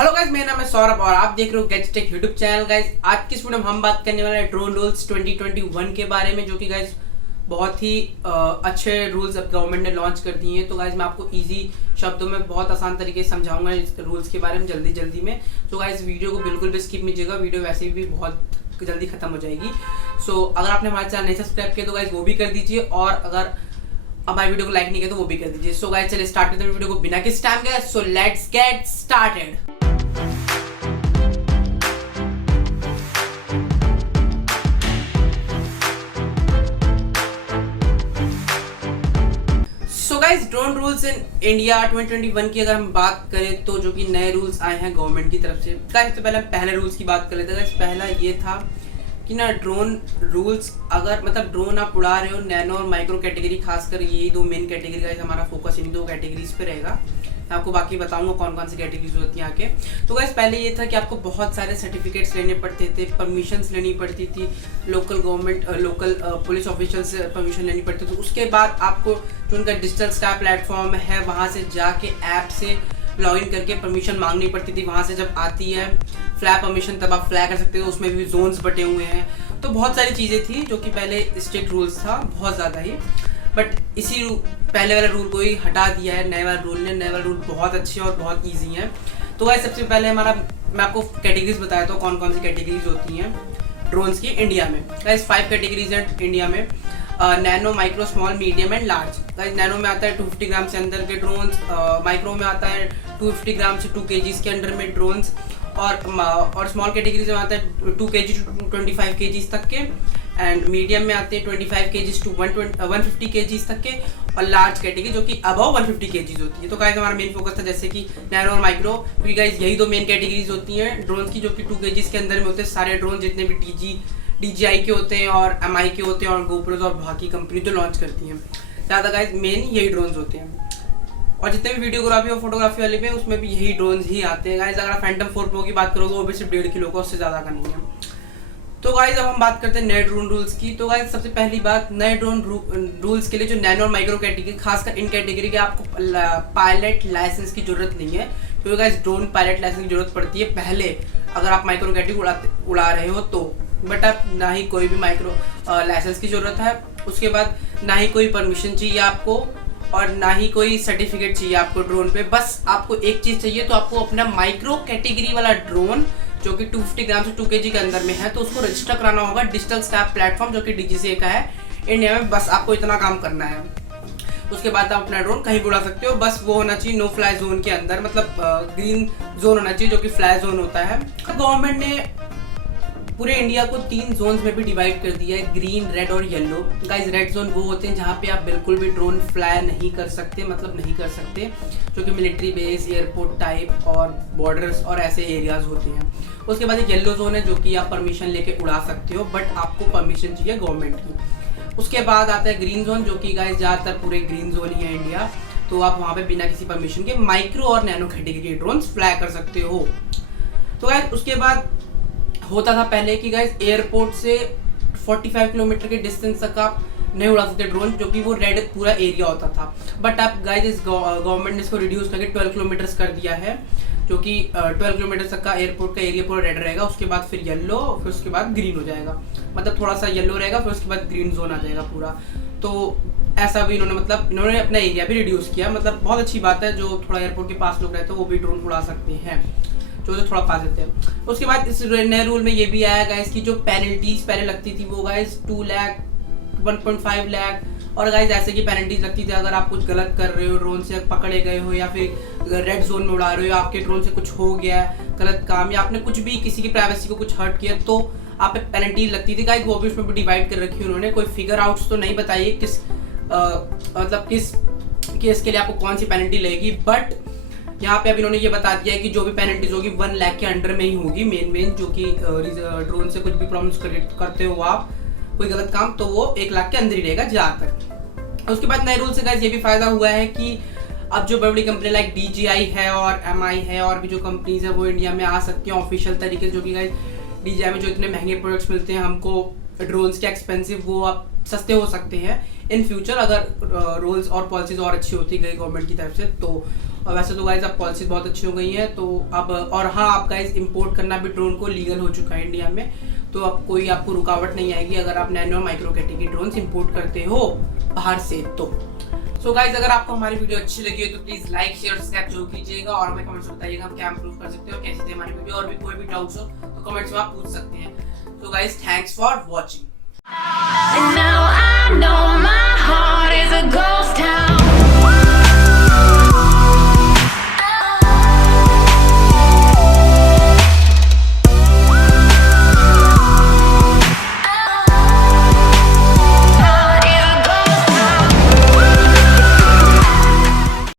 Hello guys, मेरा नाम है सौरभ और आप देख रहे हो Gates Tech YouTube channel. Guys आज की इस वीडियो में हम बात करने वाले हैं ड्रोन रूल्स 2021 के बारे में, जो कि गाइस बहुत ही अच्छे रूल्स अब गवर्नमेंट ने लॉन्च कर दिए हैं। तो गाइस मैं आपको इजी शब्दों में बहुत आसान तरीके से समझाऊंगा इस रूल्स के बारे में जल्दी में। तो गाइस वीडियो को बिल्कुल भी स्किप कीजिएगा, वीडियो वैसे भी बहुत जल्दी खत्म हो जाएगी। सो अगर आपने हमारे चैनल नहीं सब्सक्राइब किया तो गाइस वो भी कर दीजिए, और अगर हमारी वीडियो को लाइक नहीं किया तो वो भी कर दीजिए। सो गाइस चलिए स्टार्ट करते हैं वीडियो को बिना किसी टाइम के। So let's get started. Drone rules in India 2021 की अगर हम बात करें तो जो कि नए रूल्स आए हैं गवर्नमेंट की तरफ से। सबसे पहले पहले रूल्स की बात कर लेते हैं। पहला ये था कि ना ड्रोन रूल्स, अगर मतलब ड्रोन आप उड़ा रहे हो नैनो और माइक्रो कैटेगरी, खासकर यही दो मेन कैटेगरी का हमारा फोकस इन दो कैटेगरीज पे रहेगा। मैं आपको बाकी बताऊंगा कौन कौन सी कैटेगरीज होती हैं आके। तो गाइस पहले ये था कि आपको बहुत सारे सर्टिफिकेट्स लेने पड़ते थे, परमिशंस लेनी पड़ती थी, local government local police official से परमिशन लेनी पड़ती थी। उसके बाद आपको जो उनका डिजिटल स्काई प्लेटफॉर्म है वहाँ से जाके ऐप से लॉगिन करके परमिशन मांगनी पड़ती थी। वहाँ से जब आती है फ्लाई परमिशन तब आप फ्लाई कर सकते हो। उसमें भी जोन्स बटे हुए हैं, तो बहुत सारी चीज़ें थी जो कि पहले स्ट्रिक्ट रूल्स था बहुत ज़्यादा ही। बट इसी पहले वाले रूल को ही हटा दिया है नए वाले रूल ने। नए वाले रूल बहुत अच्छे और बहुत ईजी हैं। तो गाइस सबसे पहले मैं आपको कैटेगरीज बताया था कौन कौन सी कैटेगरीज होती हैं ड्रोन्स की इंडिया में। गाइस 5 कैटेगरीज हैं इंडिया में, nano, micro, small, medium and large. Guys nano में आता है 250 ग्राम से अंदर के ड्रोन्स, माइक्रो में आता है 250 ग्राम से 2 kg के अंडर में ड्रोन्स, और स्मॉल कैटेगरीज में आता है 2 kg टू 25 kg तक के, एंड मीडियम में आते हैं 25 kg टू 150 kg तक के, और लार्ज कैटेगरी जो कि अबव 150 kg होती है। तो गाइस हमारा मेन फोकस था जैसे कि नैनो और माइक्रो, क्योंकि गाइस यही दो मेन कैटेगरीज होती हैं ड्रोन की जो कि 2 kg के अंदर में होते हैं। सारे ड्रोन जितने भी DJI के होते हैं और MI के होते हैं और GoPros और बाकी कंपनी जो लॉन्च करती हैं, ज़्यादा गाइस मेन यही ड्रोन्स होते हैं। और जितने भी वीडियोग्राफी और फोटोग्राफी वाले भी हैं उसमें भी यही ड्रोन्स ही आते हैं। गाइस अगर आप फैंटम 4 Pro की बात करोगे वो भी सिर्फ 1.5 किलो का, उससे ज़्यादा का नहीं है। तो गाइस अब हम बात करते हैं नए ड्रोन रूल्स की। तो गाइस सबसे पहली बात, नए ड्रोन रूल्स के लिए जो नैनो और माइक्रो कैटेगरी, खासकर इन कैटेगरी के आपको पायलट लाइसेंस की जरूरत नहीं है, क्योंकि गाइस ड्रोन पायलट लाइसेंस की जरूरत पड़ती है पहले अगर आप माइक्रो कैटेगरी उड़ा रहे हो तो। बट अब ना ही कोई भी माइक्रो लाइसेंस की जरूरत है, उसके बाद ना ही कोई परमिशन चाहिए आपको, और ना ही कोई सर्टिफिकेट चाहिए आपको ड्रोन पे। बस आपको एक चीज़ चाहिए, तो आपको अपना माइक्रो कैटेगरी वाला ड्रोन जो कि 250 ग्राम से 2 kg के अंदर में है, तो उसको रजिस्टर कराना होगा डिजिटल स्काई प्लेटफॉर्म जो कि DGCA का है इंडिया में। बस आपको इतना काम करना है, उसके बाद आप अपना ड्रोन कहीं भी उड़ा सकते हो। बस वो होना चाहिए नो फ्लाई जोन के अंदर, मतलब ग्रीन जोन होना चाहिए जो कि फ्लाई जोन होता है। गवर्नमेंट ने पूरे इंडिया को 3 जोन्स में भी डिवाइड कर दिया है, ग्रीन, रेड और येलो। गाइस रेड जोन वो होते हैं जहाँ पे आप बिल्कुल भी ड्रोन फ्लाई नहीं कर सकते, मतलब नहीं कर सकते, जो कि मिलिट्री बेस, एयरपोर्ट टाइप और बॉर्डर्स और ऐसे एरियाज होते हैं। उसके बाद एक येलो जोन है जो कि आप परमिशन लेके उड़ा सकते हो, बट आपको परमिशन चाहिए गवर्नमेंट की। उसके बाद आता है ग्रीन जोन, जो कि गाइस ज़्यादातर पूरे ग्रीन जोन ही है इंडिया, तो आप वहाँ पे बिना किसी परमिशन के माइक्रो और नैनो कैटेगरी ड्रोन फ्लाई कर सकते हो। तो गाइस उसके बाद होता था पहले कि गाइस एयरपोर्ट से 45 किलोमीटर के डिस्टेंस तक आप नहीं उड़ा सकते ड्रोन, जो कि वो रेड पूरा एरिया होता था। बट अब गाइस इस गवर्नमेंट ने इसको रिड्यूस करके 12 किलोमीटर कर दिया है, जो कि 12 किलोमीटर तक का एयरपोर्ट का एरिया पूरा रेड रहेगा। उसके बाद फिर येलो, फिर उसके बाद ग्रीन हो जाएगा, मतलब थोड़ा सा येलो रहेगा, फिर उसके बाद ग्रीन जोन आ जाएगा पूरा। तो ऐसा भी इन्होंने अपना एरिया भी रिड्यूस किया, मतलब बहुत अच्छी बात है। जो थोड़ा एयरपोर्ट के पास लोग रहते हैं वो भी ड्रोन उड़ा सकते हैं, जो थोड़ा पास देते हैं। उसके बाद इस नए रूल में ये भी आया गाइस कि जो पेनल्टीज पहले लगती थी वो गाइस 2 लाख, 1.5 लाख, और गाइस ऐसे की पेनल्टीज लगती थी अगर आप कुछ गलत कर रहे हो, ड्रोन से पकड़े गए हो, या फिर रेड जोन में उड़ा रहे हो, आपके ड्रोन से कुछ हो गया गलत काम, या आपने कुछ भी किसी की प्राइवेसी को कुछ हर्ट किया, तो आप पे पेनल्टी लगती थी। गाइस वो भी उसमें भी डिवाइड कर रखी है उन्होंने। कोई फिगर आउट्स तो नहीं बताइए मतलब किस केस के लिए आपको कौन सी पेनल्टी लगेगी, बट यहाँ पे अब इन्होंने ये बता दिया है कि जो भी पेनल्टीज होगी 1 लाख के अंडर में ही होगी। मेन जो कि ड्रोन से कुछ भी प्रॉब्लम्स करते हो आप, कोई गलत काम, तो वो 1 लाख के अंदर ही रहेगा ज़्यादातर। उसके बाद नए रूल से गाइस ये भी फायदा हुआ है कि अब जो बड़ी कंपनी लाइक DJI है और MI है और भी जो कंपनीज है वो इंडिया में आ सकती हैं ऑफिशियल तरीके से, जो कि गाइस DJI में जो इतने महंगे प्रोडक्ट्स मिलते हैं हमको ड्रोन्स के एक्सपेंसिव, वो आप सस्ते हो सकते हैं इन फ्यूचर अगर रूल्स और पॉलिसीज और अच्छी होती गई गवर्नमेंट की तरफ से तो। और वैसे तो गाइज अब पॉलिसी बहुत अच्छी हो गई है, तो अब और हाँ, आप गाइज इंपोर्ट करना भी ड्रोन को लीगल हो चुका है इंडिया में, तो अब कोई आपको रुकावट नहीं आएगी अगर आप nano micro category drones import करते हो बाहर से तो। सो गाइज, अगर आपको हमारी वीडियो अच्छी लगी हो तो प्लीज लाइक शेयर सब्सक्राइब जरूर कीजिएगा और हमें कमेंट्स में बताइएगा हम क्या इंप्रूव कर सकते हो, कैसी थी हमारी वीडियो, और भी कोई भी डाउट्स हो तो कमेंट्स में आप पूछ सकते हैं। So guys, thanks for watching.